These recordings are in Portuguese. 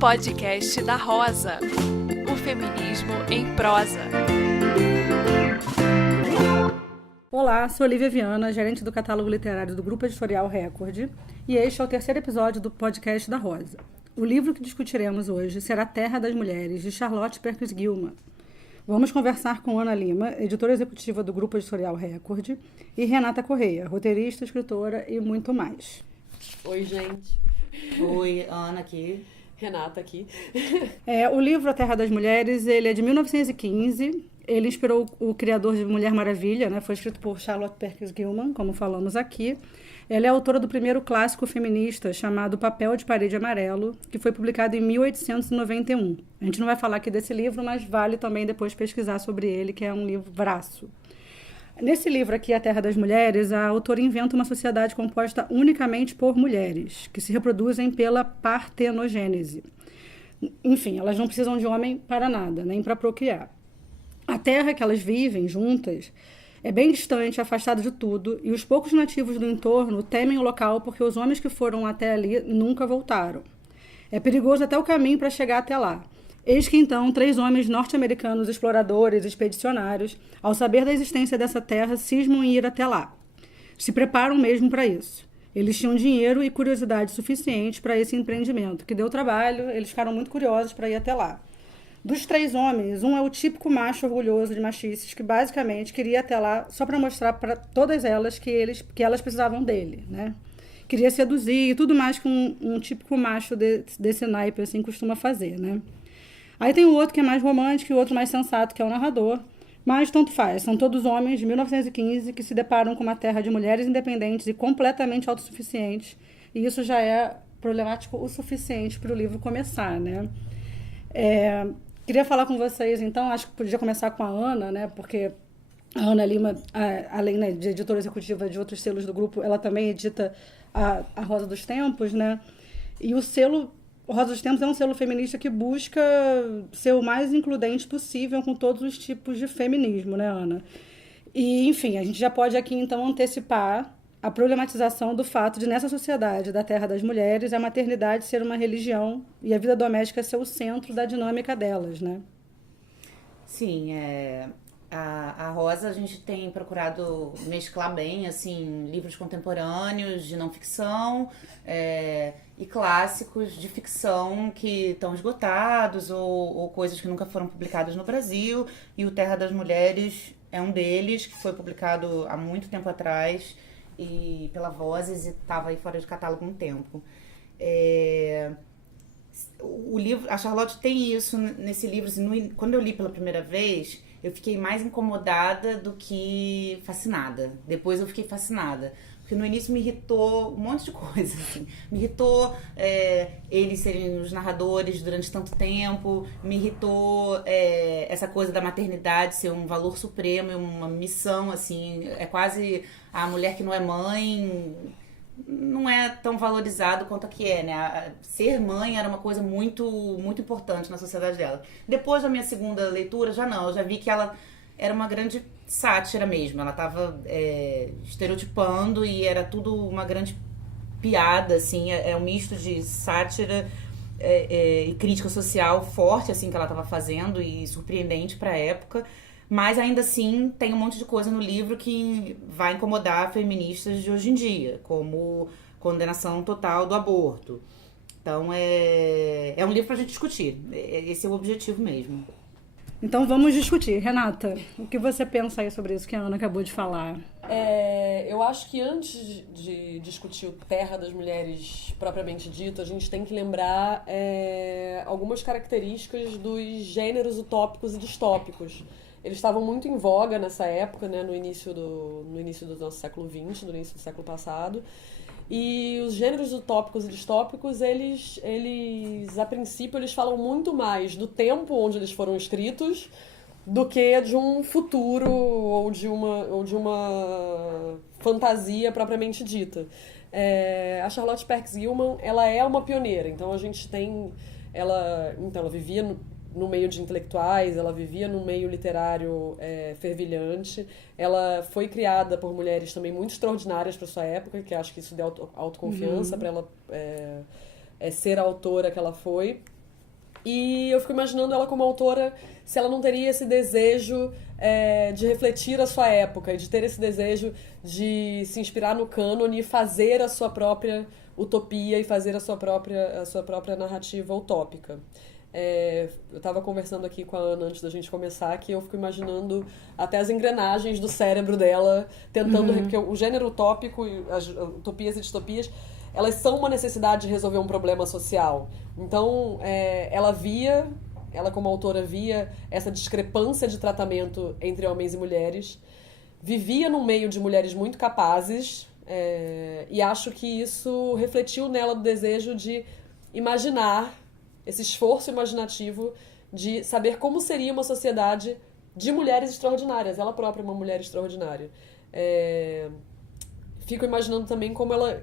Podcast da Rosa, o feminismo em prosa. Olá, sou Olivia Viana, gerente do catálogo literário do Grupo Editorial Record, e este é o terceiro episódio do Podcast da Rosa. O livro que discutiremos hoje será Terra das Mulheres, de Charlotte Perkins Gilman. Vamos conversar com Ana Lima, editora executiva do Grupo Editorial Record, e Renata Correia, roteirista, escritora e muito mais. Oi, gente. Oi, Ana aqui. Renata aqui. O livro A Terra das Mulheres, ele é de 1915. Ele inspirou o criador de Mulher Maravilha, né? Foi escrito por Charlotte Perkins Gilman, como falamos aqui. Ela é autora do primeiro clássico feminista chamado Papel de Parede Amarelo, que foi publicado em 1891. A gente não vai falar aqui desse livro, mas vale também depois pesquisar sobre ele, que é um livraço. Nesse livro aqui, A Terra das Mulheres, a autora inventa uma sociedade composta unicamente por mulheres, que se reproduzem pela partenogênese. Enfim, elas não precisam de homem para nada, nem para procriar. A terra que elas vivem juntas é bem distante, afastada de tudo, e os poucos nativos do entorno temem o local porque os homens que foram até ali nunca voltaram. É perigoso até o caminho para chegar até lá. Eis que então 3 homens norte-americanos exploradores, expedicionários, ao saber da existência dessa terra, cismam em ir até lá. Se preparam mesmo para isso. Eles tinham dinheiro e curiosidade suficiente para esse empreendimento, que deu trabalho, eles ficaram muito curiosos para ir até lá. Dos 3 homens, um é o típico macho orgulhoso de machices, que basicamente queria ir até lá só para mostrar para todas elas que elas precisavam dele, né? Queria seduzir e tudo mais que um típico macho desse naipe assim costuma fazer, né? Aí tem o outro que é mais romântico e o outro mais sensato, que é o narrador. Mas tanto faz, são todos homens de 1915 que se deparam com uma terra de mulheres independentes e completamente autossuficientes. E isso já é problemático o suficiente para o livro começar, né? Queria falar com vocês, então, acho que podia começar com a Ana, né? Porque a Ana Lima, além, né, de editora executiva de outros selos do grupo, ela também edita a Rosa dos Tempos, né? E o Rosa dos Tempos é um selo feminista que busca ser o mais includente possível com todos os tipos de feminismo, né, Ana? E, enfim, a gente já pode aqui, então, antecipar a problematização do fato de, nessa sociedade da Terra das Mulheres, a maternidade ser uma religião e a vida doméstica ser o centro da dinâmica delas, né? Sim, a Rosa, a gente tem procurado mesclar bem, assim, livros contemporâneos de não ficção e clássicos de ficção que estão esgotados ou coisas que nunca foram publicadas no Brasil. E o Terra das Mulheres é um deles, que foi publicado há muito tempo atrás e pela Vozes e estava aí fora de catálogo há um tempo. O livro, a Charlotte tem isso nesse livro. Assim, quando eu li pela primeira vez, eu fiquei mais incomodada do que fascinada. Depois eu fiquei fascinada. Porque no início me irritou um monte de coisa. Assim. Me irritou eles serem os narradores durante tanto tempo. Me irritou essa coisa da maternidade ser um valor supremo, uma missão. Assim, é quase a mulher que não é mãe não é tão valorizado quanto a que é, né? Ser mãe era uma coisa muito, muito importante na sociedade dela. Depois da minha segunda leitura, eu já vi que ela era uma grande sátira mesmo. Ela estava estereotipando e era tudo uma grande piada, assim. É um misto de sátira e crítica social forte, assim, que ela estava fazendo e surpreendente para a época. Mas ainda assim tem um monte de coisa no livro que vai incomodar feministas de hoje em dia, como condenação total do aborto. Então é um livro pra gente discutir. Esse é o objetivo mesmo. Então vamos discutir. Renata, o que você pensa aí sobre isso que a Ana acabou de falar? Eu acho que antes de discutir o Terra das Mulheres propriamente dito, a gente tem que lembrar algumas características dos gêneros utópicos e distópicos. Eles estavam muito em voga nessa época, né, no início do nosso século XX, no início do século passado. E os gêneros utópicos e distópicos, eles a princípio, eles falam muito mais do tempo onde eles foram escritos do que de um futuro ou de uma fantasia propriamente dita. A Charlotte Perkins Gilman, ela é uma pioneira, então a gente tem... Ela vivia no meio de intelectuais, ela vivia num meio literário fervilhante. Ela foi criada por mulheres também muito extraordinárias para sua época, que acho que isso deu autoconfiança para ela ser a autora que ela foi. E eu fico imaginando ela como autora, se ela não teria esse desejo de refletir a sua época, e de ter esse desejo de se inspirar no cânone e fazer a sua própria utopia e fazer a sua própria narrativa utópica. Eu estava conversando aqui com a Ana antes da gente começar, que eu fico imaginando até as engrenagens do cérebro dela, tentando... Porque o gênero utópico, as utopias e distopias, elas são uma necessidade de resolver um problema social. Então, ela como autora via essa discrepância de tratamento entre homens e mulheres, vivia num meio de mulheres muito capazes, e acho que isso refletiu nela o desejo de imaginar, esse esforço imaginativo de saber como seria uma sociedade de mulheres extraordinárias. Ela própria é uma mulher extraordinária. Fico imaginando também como ela...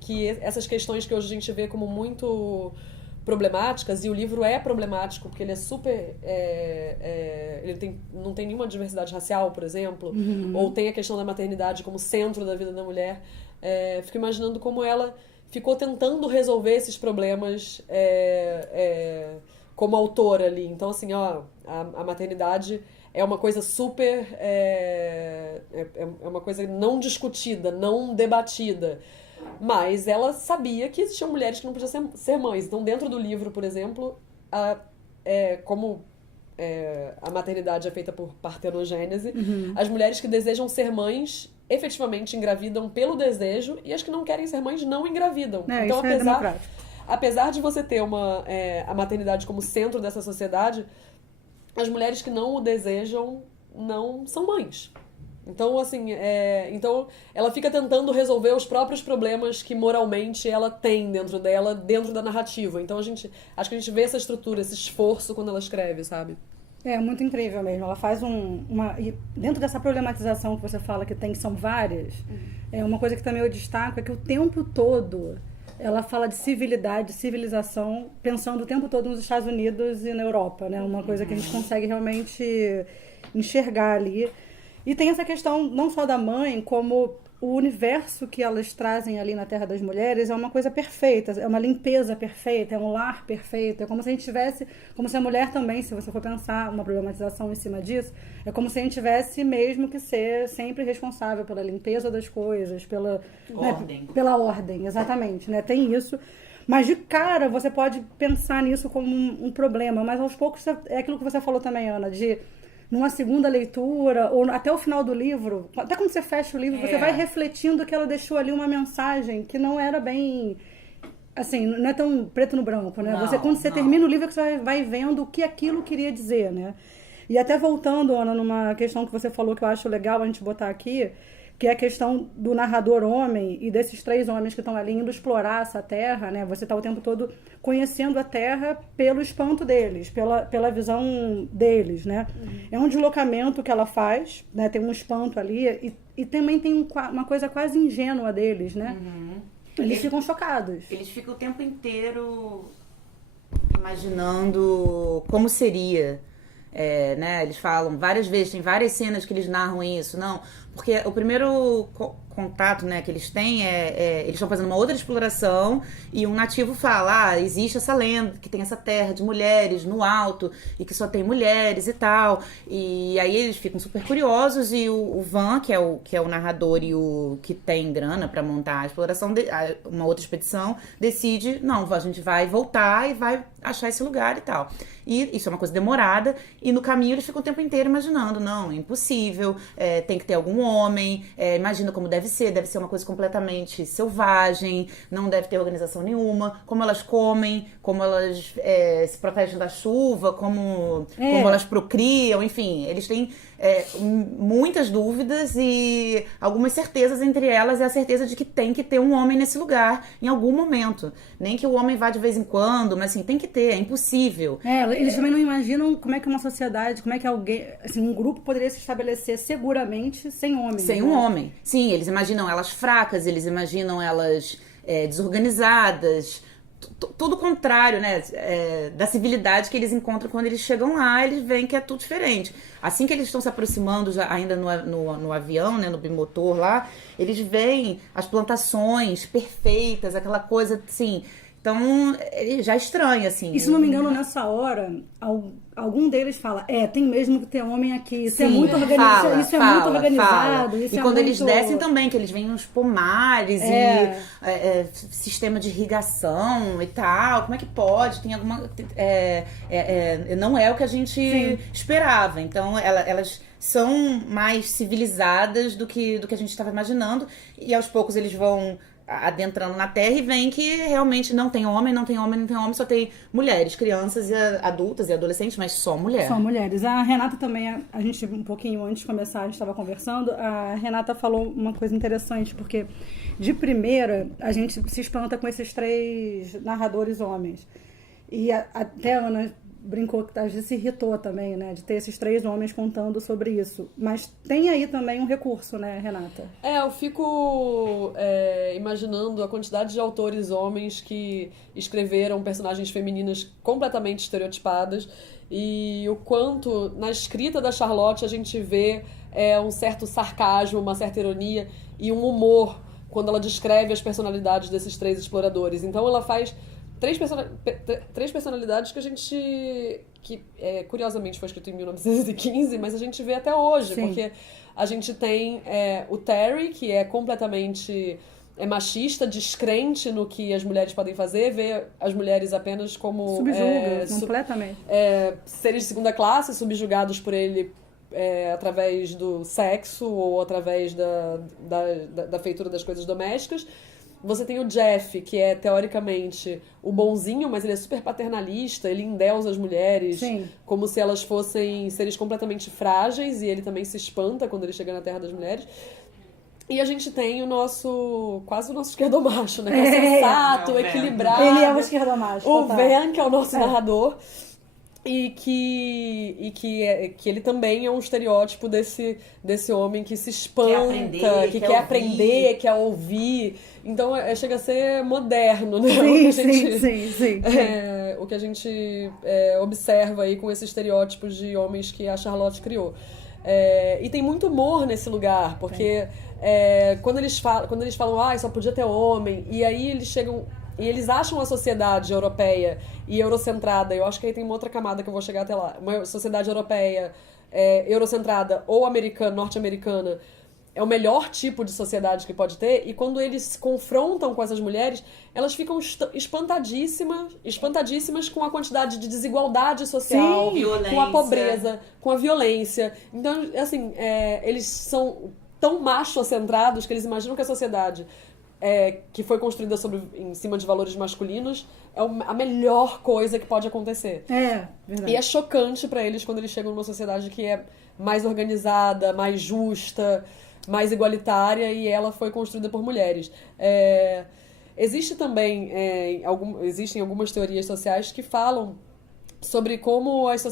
que essas questões que hoje a gente vê como muito problemáticas, e o livro é problemático porque ele é super... não tem nenhuma diversidade racial, por exemplo, ou tem a questão da maternidade como centro da vida da mulher. Fico imaginando como ela ficou tentando resolver esses problemas como autora ali. Então, assim, a maternidade é uma coisa super... é uma coisa não discutida, não debatida. Mas ela sabia que existiam mulheres que não podiam ser mães. Então, dentro do livro, por exemplo, como a maternidade é feita por partenogênese, as mulheres que desejam ser mães efetivamente engravidam pelo desejo, e as que não querem ser mães não engravidam. Então, apesar de você ter a maternidade como centro dessa sociedade, as mulheres que não o desejam não são mães. Então, assim, então ela fica tentando resolver os próprios problemas que moralmente ela tem dentro dela, dentro da narrativa. Então, acho que a gente vê essa estrutura, esse esforço quando ela escreve, sabe? É muito incrível mesmo. Ela faz e dentro dessa problematização que você fala que são várias, uma coisa que também eu destaco é que o tempo todo ela fala de civilidade, de civilização, pensando o tempo todo nos Estados Unidos e na Europa, né? Uma coisa que a gente consegue realmente enxergar ali. E tem essa questão não só da mãe, como o universo que elas trazem ali na Terra das Mulheres é uma coisa perfeita, é uma limpeza perfeita, é um lar perfeito, é como se a gente tivesse, como se a mulher também, se você for pensar uma problematização em cima disso, é como se a gente tivesse mesmo que ser sempre responsável pela limpeza das coisas, pela ordem. Pela ordem, exatamente, né? Tem isso. Mas de cara você pode pensar nisso como um problema, mas aos poucos é aquilo que você falou também, Ana, de numa segunda leitura, ou até o final do livro, até quando você fecha o livro, você vai refletindo que ela deixou ali uma mensagem que não era bem... Assim, não é tão preto no branco, né? Quando você termina o livro, você vai vendo o que aquilo queria dizer, né? E até voltando, Ana, numa questão que você falou que eu acho legal a gente botar aqui, que é a questão do narrador homem e desses 3 homens que estão ali indo explorar essa terra, né? Você está o tempo todo conhecendo a terra pelo espanto deles, pela visão deles, né? É um deslocamento que ela faz, né? Tem um espanto ali e também tem uma coisa quase ingênua deles, né? Eles ficam chocados. Eles ficam o tempo inteiro imaginando como seria. Né? Eles falam várias vezes, tem várias cenas que eles narram isso, não, porque o primeiro contato, né, que eles têm eles estão fazendo uma outra exploração e um nativo fala, existe essa lenda que tem essa terra de mulheres no alto e que só tem mulheres e tal, e aí eles ficam super curiosos e o Van, que é o narrador e o que tem grana pra montar a exploração, uma outra expedição, decide, não, a gente vai voltar e vai achar esse lugar e tal. E isso é uma coisa demorada, e no caminho eles ficam o tempo inteiro imaginando, não, é impossível, tem que ter algum homem, imagina como deve ser uma coisa completamente selvagem, não deve ter organização nenhuma, como elas comem, como elas se protegem da chuva, como elas procriam, enfim, eles têm muitas dúvidas e algumas certezas, entre elas é a certeza de que tem que ter um homem nesse lugar em algum momento, nem que o homem vá de vez em quando, mas assim, tem que ter, é impossível. Eles também não imaginam como é que uma sociedade, como é que alguém, assim, um grupo poderia se estabelecer seguramente sem homem. Sem um homem. Sim, eles imaginam elas fracas, eles imaginam elas desorganizadas, tudo contrário, né, da civilidade que eles encontram quando eles chegam lá, eles veem que é tudo diferente. Assim que eles estão se aproximando, já, ainda no avião, né, no bimotor lá, eles veem as plantações perfeitas, aquela coisa assim, Então, ele já estranha, assim. E se não me engano, nessa hora, algum deles fala, tem mesmo que ter homem aqui, isso é Sim, muito organizado, isso é muito organizado. Fala. Isso e é quando muito... eles descem também, que eles veem uns pomares e sistema de irrigação e tal, como é que pode? Tem alguma... não é o que a gente esperava. Então, elas são mais civilizadas do que a gente estava imaginando, e aos poucos eles vão adentrando na Terra e veem que realmente não tem homem, só tem mulheres, crianças, e adultas e adolescentes, mas só mulher. Só mulheres. A Renata também, a gente um pouquinho antes de começar, a gente estava conversando, a Renata falou uma coisa interessante, porque de primeira a gente se espanta com esses 3 narradores homens. E até a Ana brincou que às vezes se irritou também, né? De ter esses 3 homens contando sobre isso. Mas tem aí também um recurso, né, Renata? Eu fico imaginando a quantidade de autores homens que escreveram personagens femininas completamente estereotipadas e o quanto na escrita da Charlotte a gente vê um certo sarcasmo, uma certa ironia e um humor quando ela descreve as personalidades desses 3 exploradores. Então ela faz 3 personalidades que a gente... que curiosamente foi escrito em 1915, mas a gente vê até hoje. Sim. Porque a gente tem o Terry, que é completamente machista, descrente no que as mulheres podem fazer, vê as mulheres apenas como... subjuga, completamente. Seres de segunda classe, subjugados por ele através do sexo ou através da feitura das coisas domésticas. Você tem o Jeff, que é, teoricamente, o bonzinho, mas ele é super paternalista, ele endeusa as mulheres como se elas fossem seres completamente frágeis, e ele também se espanta quando ele chega na Terra das Mulheres. E a gente tem quase o nosso esquerdomacho, né? Que é sensato, equilibrado. Ele é o esquerdomacho. O Van, que é o nosso narrador. E que ele também é um estereótipo desse homem que se espanta, que quer aprender, quer ouvir. Então chega a ser moderno, né? Sim. O que a gente observa aí com esses estereótipos de homens que a Charlotte criou. E tem muito humor nesse lugar, porque quando eles falam, só podia ter homem, e aí eles chegam... E eles acham a sociedade europeia e eurocentrada, eu acho que aí tem uma outra camada que eu vou chegar até lá, uma sociedade europeia eurocentrada ou norte-americana é o melhor tipo de sociedade que pode ter, e quando eles se confrontam com essas mulheres, elas ficam espantadíssimas com a quantidade de desigualdade social, com a pobreza, com a violência. Então, assim, eles são tão macho-centrados que eles imaginam que a sociedade... que foi construída em cima de valores masculinos, é a melhor coisa que pode acontecer. Verdade. E é chocante pra eles quando eles chegam numa sociedade que é mais organizada, mais justa, mais igualitária, e ela foi construída por mulheres. Existe também, existem algumas teorias sociais que falam sobre como as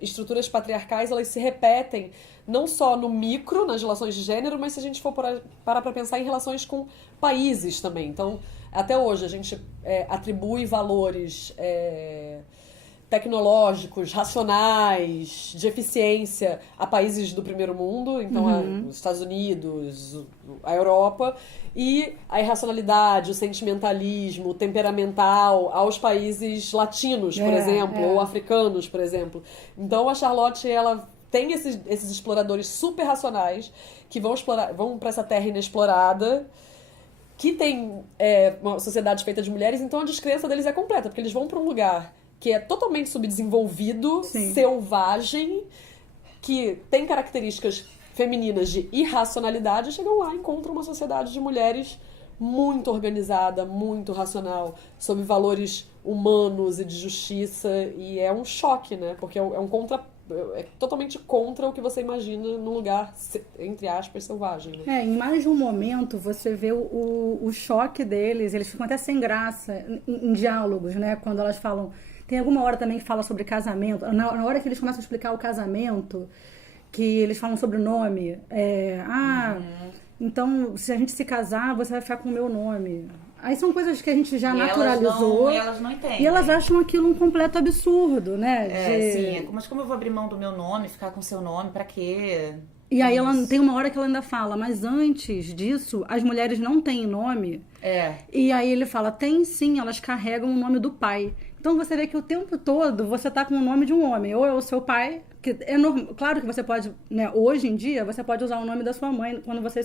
estruturas patriarcais elas se repetem não só no micro, nas relações de gênero, mas se a gente for parar para pensar em relações com países também. Então, até hoje, a gente atribui valores tecnológicos, racionais, de eficiência a países do primeiro mundo, então os Estados Unidos, a Europa, e a irracionalidade, o sentimentalismo, o temperamental aos países latinos, por exemplo, ou africanos, por exemplo. Então, a Charlotte, ela tem esses exploradores super racionais que vão para essa terra inexplorada, que tem uma sociedade feita de mulheres, então a descrença deles é completa, porque eles vão para um lugar que é totalmente subdesenvolvido, selvagem, que tem características femininas de irracionalidade, e chegam lá e encontram uma sociedade de mulheres muito organizada, muito racional, sob valores humanos e de justiça, e é um choque, né? Porque é totalmente contra o que você imagina num lugar, entre aspas, selvagem. Né? Em mais de um momento você vê o choque deles, eles ficam até sem graça em diálogos, né? Quando elas falam... Tem alguma hora também que fala sobre casamento. Na hora que eles começam a explicar o casamento, que eles falam sobre o nome. Então, se a gente se casar, você vai ficar com o meu nome. Aí são coisas que a gente já naturalizou. E elas não entendem. E elas acham aquilo um completo absurdo, né? Sim. Mas como eu vou abrir mão do meu nome, ficar com o seu nome, pra quê? E aí tem uma hora que ela ainda fala, mas antes disso, as mulheres não têm nome. E aí ele fala, tem sim, elas carregam o nome do pai. Então você vê que o tempo todo você tá com o nome de um homem. Ou é o seu pai, que é claro que você pode, né, hoje em dia, você pode usar o nome da sua mãe quando você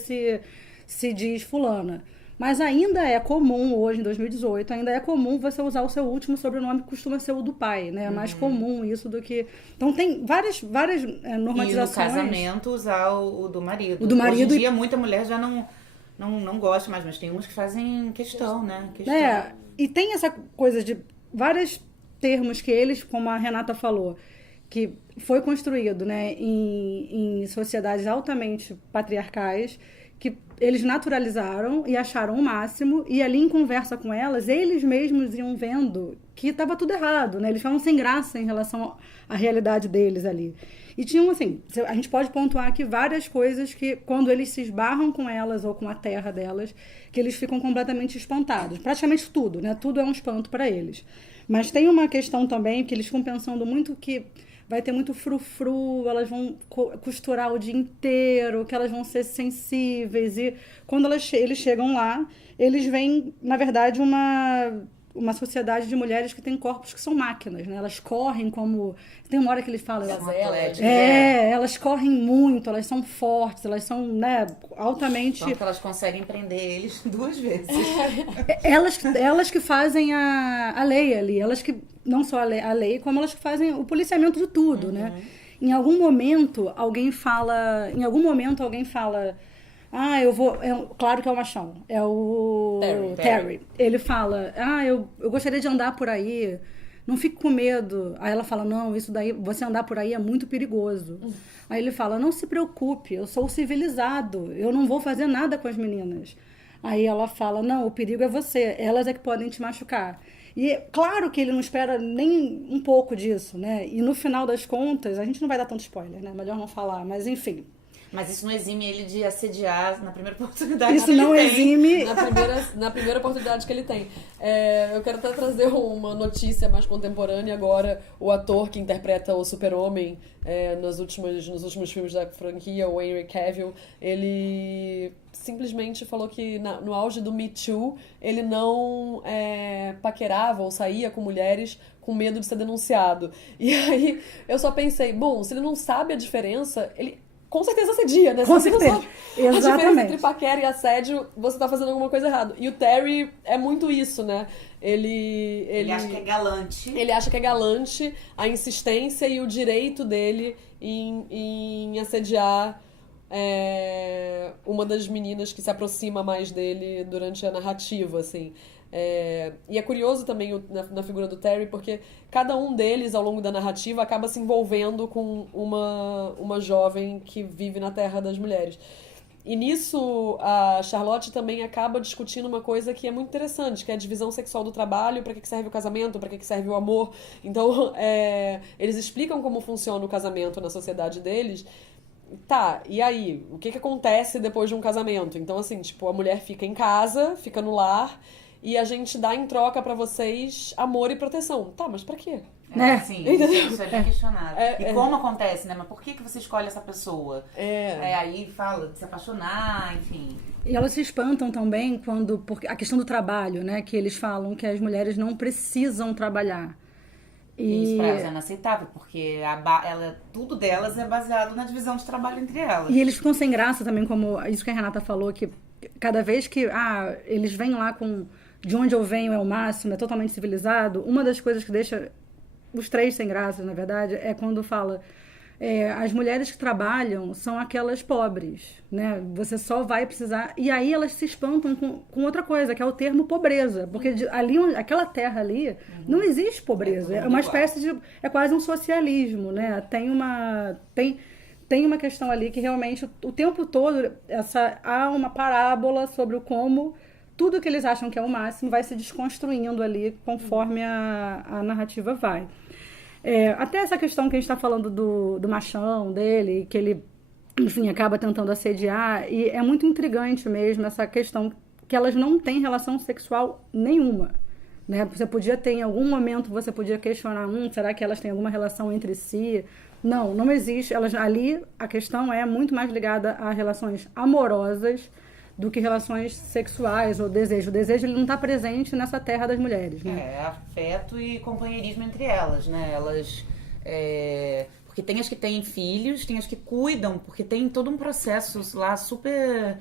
se diz fulana. Mas ainda é comum, hoje em 2018, ainda é comum você usar o seu último sobrenome, que costuma ser o do pai, né? É mais comum isso do que... Então tem várias normatizações. E no casamento usar o do marido. O do marido. Hoje em dia muita mulher já não gosta mais, mas tem umas que fazem questão, né? E tem essa coisa de vários termos que eles, como a Renata falou, que foi construído, né, em sociedades altamente patriarcais, que eles naturalizaram e acharam o máximo, e ali em conversa com elas, eles mesmos iam vendo que estava tudo errado, né? Eles estavam sem graça em relação à realidade deles ali. E tinham, assim, a gente pode pontuar aqui várias coisas que, quando eles se esbarram com elas ou com a terra delas, que eles ficam completamente espantados. Praticamente tudo, né? Tudo é um espanto para eles. Mas tem uma questão também que eles ficam pensando muito que vai ter muito frufru, elas vão costurar o dia inteiro, que elas vão ser sensíveis. E quando eles chegam lá, eles veem, na verdade, uma sociedade de mulheres que tem corpos que são máquinas, né? Elas correm como... Tem uma hora que eles falam... Elas correm muito, elas são fortes, elas são, né, altamente... Tanto que elas conseguem prender eles 2 vezes. Elas que fazem a lei ali, elas que... Não só a lei, como elas que fazem o policiamento de tudo, né? Em algum momento, alguém fala... claro que é o machão. É o Terry. Ele fala, eu gostaria de andar por aí, não fique com medo. Aí ela fala, não, isso daí, você andar por aí é muito perigoso. Aí ele fala, não se preocupe, eu sou civilizado, eu não vou fazer nada com as meninas. Aí ela fala, não, o perigo é você, elas é que podem te machucar. E claro que ele não espera nem um pouco disso, né? E no final das contas, a gente não vai dar tanto spoiler, né? Melhor não falar, mas enfim... Mas isso não exime ele de assediar na primeira oportunidade isso não exime... Na primeira oportunidade que ele tem. Eu quero até trazer uma notícia mais contemporânea agora. O ator que interpreta o Super-Homem nos últimos filmes da franquia, o Henry Cavill, ele simplesmente falou que no auge do Me Too, ele não paquerava ou saía com mulheres com medo de ser denunciado. E aí eu só pensei, bom, se ele não sabe a diferença, ele... Com certeza assedia, né? Com certeza. Exatamente. A diferença entre paquera e assédio, você tá fazendo alguma coisa errada. E o Terry é muito isso, né? Ele acha que é galante. Ele acha que é galante a insistência e o direito dele em assediar uma das meninas que se aproxima mais dele durante a narrativa, assim. E é curioso também na figura do Terry, porque cada um deles, ao longo da narrativa, acaba se envolvendo com uma jovem que vive na Terra das Mulheres. E nisso, a Charlotte também acaba discutindo uma coisa que é muito interessante, que é a divisão sexual do trabalho, para que serve o casamento, para que serve o amor. Então, eles explicam como funciona o casamento na sociedade deles. Tá, e aí? O que acontece depois de um casamento? Então, assim, tipo, a mulher fica em casa, fica no lar... E a gente dá em troca pra vocês amor e proteção. Tá, mas pra quê? Sim, isso é bem questionado. E como acontece, né? Mas por que você escolhe essa pessoa? Aí fala de se apaixonar, enfim. E elas se espantam também porque a questão do trabalho, né? Que eles falam que as mulheres não precisam trabalhar. E isso pra elas é inaceitável, porque tudo delas é baseado na divisão de trabalho entre elas. E eles ficam sem graça também, como isso que a Renata falou, que cada vez que eles vêm lá com... De onde eu venho é o máximo, é totalmente civilizado. Uma das coisas que deixa os 3 sem graça, na verdade, é quando fala as mulheres que trabalham são aquelas pobres, né? Você só vai precisar... E aí elas se espantam com outra coisa, que é o termo pobreza. Porque aquela terra ali, não existe pobreza. É uma espécie de... É quase um socialismo, né? Tem uma questão ali que realmente o tempo todo há uma parábola sobre o como... Tudo que eles acham que é o máximo vai se desconstruindo ali conforme a narrativa vai. Até essa questão que a gente está falando do machão dele, que ele, enfim, acaba tentando assediar, e é muito intrigante mesmo essa questão que elas não têm relação sexual nenhuma. Né? Você podia ter, em algum momento, você podia questionar, será que elas têm alguma relação entre si? Não existe. Ali a questão é muito mais ligada a relações amorosas do que relações sexuais ou desejo. O desejo ele não está presente nessa terra das mulheres, né? É afeto e companheirismo entre elas, né? Porque tem as que têm filhos, tem as que cuidam, porque tem todo um processo lá super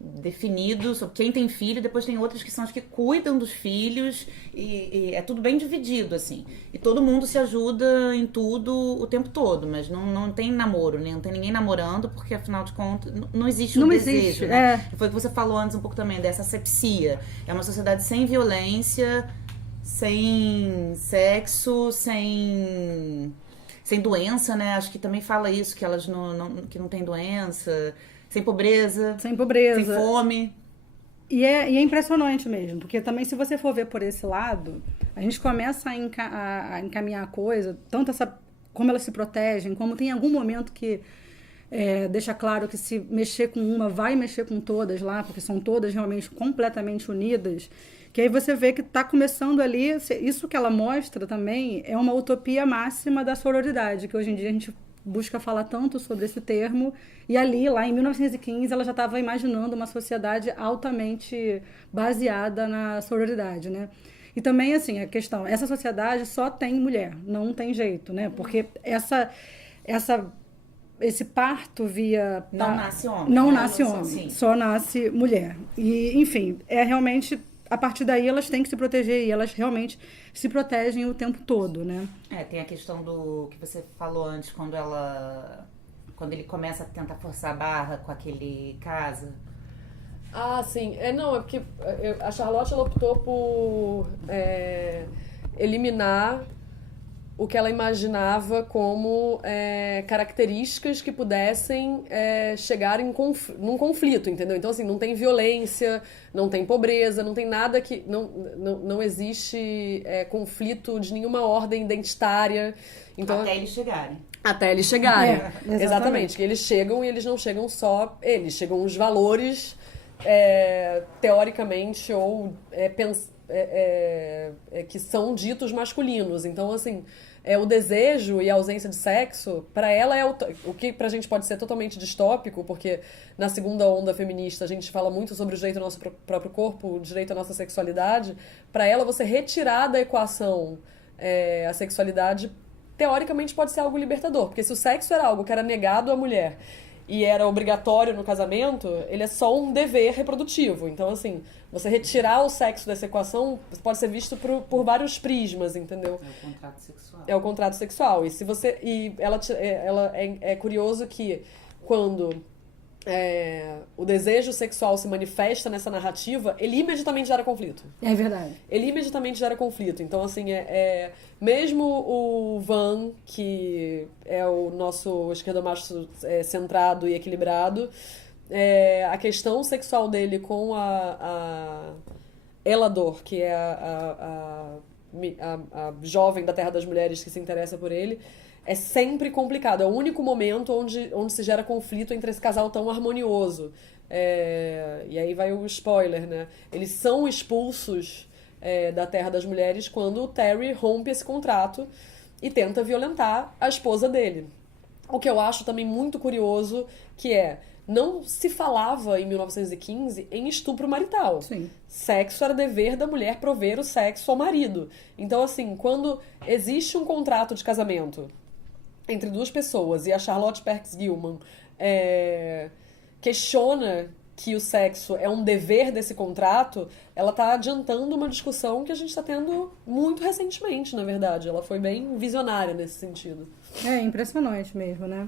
definido sobre quem tem filho, depois tem outras que são as que cuidam dos filhos e é tudo bem dividido, assim. E todo mundo se ajuda em tudo o tempo todo, mas não tem namoro, né? Não tem ninguém namorando, porque afinal de contas não existe o desejo, né? Foi o que você falou antes um pouco também, dessa asepsia. É uma sociedade sem violência, sem sexo, sem doença, né? Acho que também fala isso, que elas que não tem doença. Sem pobreza. Sem fome. E é impressionante mesmo, porque também se você for ver por esse lado, a gente começa a encaminhar a coisa, tanto como elas se protegem, como tem algum momento que deixa claro que se mexer com uma, vai mexer com todas lá, porque são todas realmente completamente unidas, que aí você vê que está começando ali, isso que ela mostra também é uma utopia máxima da sororidade, que hoje em dia a gente busca falar tanto sobre esse termo, e ali, lá em 1915, ela já estava imaginando uma sociedade altamente baseada na sororidade, né? E também, assim, a questão, essa sociedade só tem mulher, não tem jeito, né? Porque esse parto via... Não nasce homem. Não nasce homem, só nasce mulher. E, enfim, realmente... A partir daí, elas têm que se proteger e elas realmente se protegem o tempo todo, né? Tem a questão do que você falou antes, quando ele começa a tentar forçar a barra com aquele casa. Ah, sim. É porque a Charlotte ela optou por eliminar o que ela imaginava como características que pudessem chegar num conflito, entendeu? Então, assim, não tem violência, não tem pobreza, não tem nada que... Não existe conflito de nenhuma ordem identitária. Então, até eles chegarem. Até eles chegarem. Exatamente. Que eles chegam e eles não chegam só... Eles chegam os valores, teoricamente, ou que são ditos masculinos. Então, assim... o desejo e a ausência de sexo, para ela o que pra gente pode ser totalmente distópico, porque na segunda onda feminista a gente fala muito sobre o direito ao nosso próprio corpo, o direito à nossa sexualidade. Para ela, você retirar da equação a sexualidade, teoricamente pode ser algo libertador, porque se o sexo era algo que era negado à mulher e era obrigatório no casamento, ele é só um dever reprodutivo. Então, assim, você retirar o sexo dessa equação pode ser visto por vários prismas, entendeu? É o contrato sexual. É o contrato sexual. E se você... ela é curioso que quando o desejo sexual se manifesta nessa narrativa, ele imediatamente gera conflito. É verdade. Ele imediatamente gera conflito. Então, assim, mesmo o Van, que é o nosso esquerdomacho centrado e equilibrado, a questão sexual dele com a Elador, que é a jovem da Terra das Mulheres que se interessa por ele, é sempre complicado. É o único momento onde se gera conflito entre esse casal tão harmonioso. E aí vai o spoiler, né? Eles são expulsos da Terra das Mulheres quando o Terry rompe esse contrato e tenta violentar a esposa dele. O que eu acho também muito curioso, que não se falava em 1915 em estupro marital. Sim. Sexo era dever da mulher prover o sexo ao marido. Então, assim, quando existe um contrato de casamento entre duas pessoas e a Charlotte Perkins Gilman questiona que o sexo é um dever desse contrato, ela está adiantando uma discussão que a gente está tendo muito recentemente, na verdade. Ela foi bem visionária nesse sentido. É impressionante mesmo, né?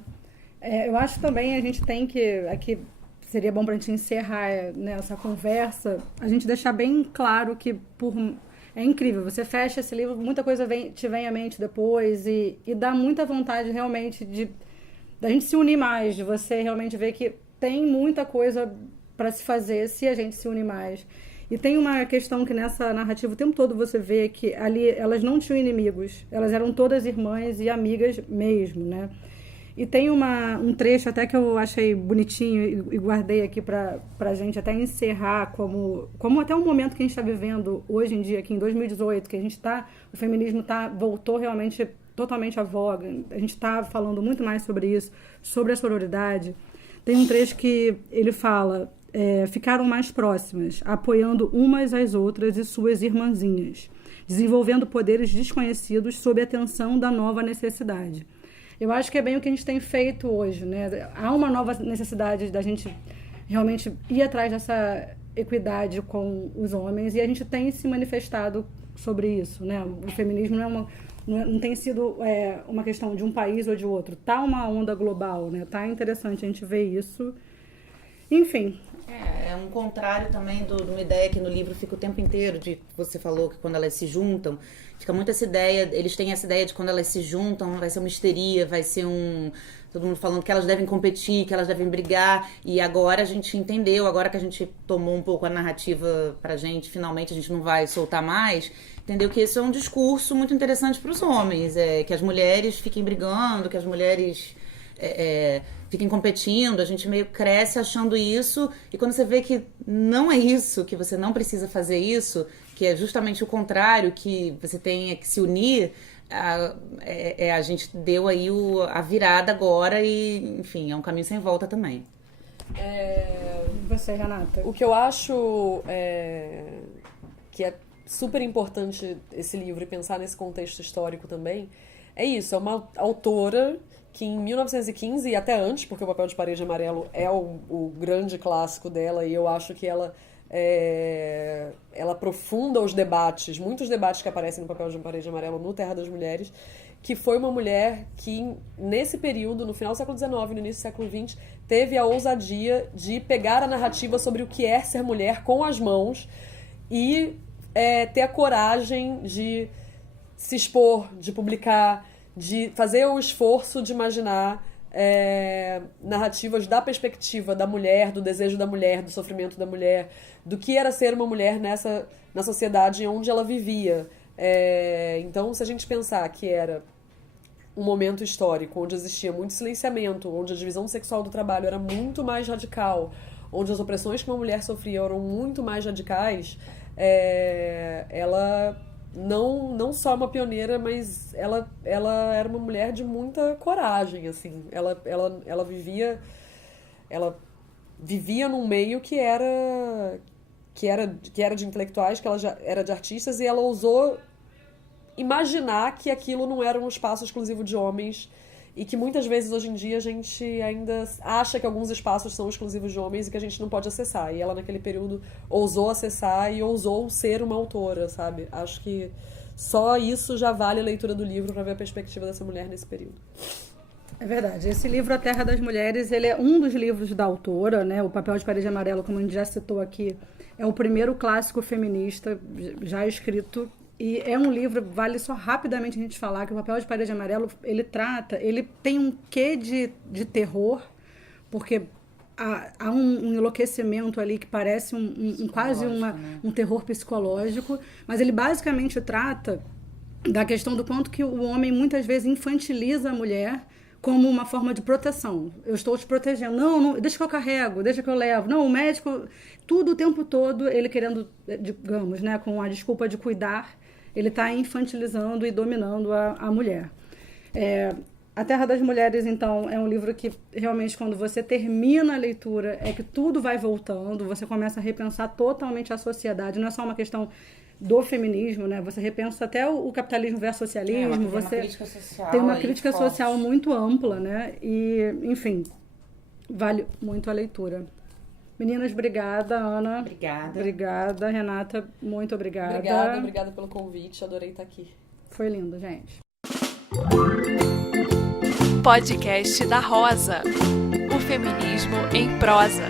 Eu acho também a gente tem que, aqui seria bom para a gente encerrar essa conversa, a gente deixar bem claro que é incrível, você fecha esse livro, muita coisa te vem à mente depois e dá muita vontade realmente da gente se unir mais, de você realmente ver que tem muita coisa para se fazer se a gente se unir mais. E tem uma questão que nessa narrativa o tempo todo você vê que ali elas não tinham inimigos, elas eram todas irmãs e amigas mesmo, né? E tem um trecho até que eu achei bonitinho e guardei aqui pra gente até encerrar como até um momento que a gente está vivendo hoje em dia, aqui em 2018, que o feminismo voltou realmente totalmente à voga, a gente está falando muito mais sobre isso, sobre a sororidade. Tem um trecho que ele fala, ficaram mais próximas, apoiando umas às outras e suas irmãzinhas, desenvolvendo poderes desconhecidos sob a tensão da nova necessidade. Eu acho que é bem o que a gente tem feito hoje, né? Há uma nova necessidade da gente realmente ir atrás dessa equidade com os homens e a gente tem se manifestado sobre isso, né? O feminismo não tem sido uma questão de um país ou de outro. Tá uma onda global, né? Tá interessante a gente ver isso. Enfim. É um contrário também de uma ideia que no livro fica o tempo inteiro, de você falou que quando elas se juntam, fica muito essa ideia, eles têm essa ideia de quando elas se juntam, vai ser uma histeria, vai ser todo mundo falando que elas devem competir, que elas devem brigar, e agora a gente entendeu, agora que a gente tomou um pouco a narrativa pra gente, finalmente a gente não vai soltar mais, entendeu que esse é um discurso muito interessante para os homens, que as mulheres fiquem brigando, que as mulheres fiquem competindo, a gente meio cresce achando isso, e quando você vê que não é isso, que você não precisa fazer isso, que é justamente o contrário, que você tem que se unir, a gente deu aí a virada agora e, enfim, é um caminho sem volta também. Você, Renata? O que eu acho que é super importante esse livro e pensar nesse contexto histórico também, é isso, é uma autora que em 1915 e até antes, porque O Papel de Parede Amarelo é o grande clássico dela e eu acho que ela aprofunda os debates, muitos debates que aparecem no Papel de Parede Amarelo no Terra das Mulheres, que foi uma mulher que nesse período, no final do século XIX, no início do século XX, teve a ousadia de pegar a narrativa sobre o que é ser mulher com as mãos e ter a coragem de se expor, de publicar, de fazer o esforço de imaginar narrativas da perspectiva da mulher, do desejo da mulher, do sofrimento da mulher, do que era ser uma mulher na sociedade onde ela vivia. Então, se a gente pensar que era um momento histórico onde existia muito silenciamento, onde a divisão sexual do trabalho era muito mais radical, onde as opressões que uma mulher sofria eram muito mais radicais, ela não só uma pioneira, mas ela era uma mulher de muita coragem, assim. Ela vivia num meio que era de intelectuais, que ela já era de artistas, e ela ousou imaginar que aquilo não era um espaço exclusivo de homens e que muitas vezes hoje em dia a gente ainda acha que alguns espaços são exclusivos de homens e que a gente não pode acessar. E ela naquele período ousou acessar e ousou ser uma autora, sabe? Acho que só isso já vale a leitura do livro para ver a perspectiva dessa mulher nesse período. É verdade. Esse livro, A Terra das Mulheres, ele é um dos livros da autora, né? O Papel de Parede Amarelo, como a gente já citou aqui, é o primeiro clássico feminista já escrito. E é um livro, vale só rapidamente a gente falar, que O Papel de Parede Amarelo, ele tem um quê de terror, porque há um enlouquecimento ali que parece quase um terror psicológico, mas ele basicamente trata da questão do quanto que o homem muitas vezes infantiliza a mulher como uma forma de proteção. Eu estou te protegendo. Não, deixa que eu carrego, deixa que eu levo. Não, o médico, tudo o tempo todo, ele querendo, digamos, né, com a desculpa de cuidar, ele está infantilizando e dominando a mulher. A Terra das Mulheres, então, é um livro que realmente, quando você termina a leitura, é que tudo vai voltando, você começa a repensar totalmente a sociedade, não é só uma questão do feminismo, né? Você repensa até o capitalismo versus socialismo, tem uma crítica social muito ampla, né? E, enfim, vale muito a leitura. Meninas, obrigada. Ana. Obrigada. Renata, muito obrigada. Obrigada pelo convite, adorei estar aqui. Foi lindo, gente. Podcast da Rosa. O feminismo em prosa.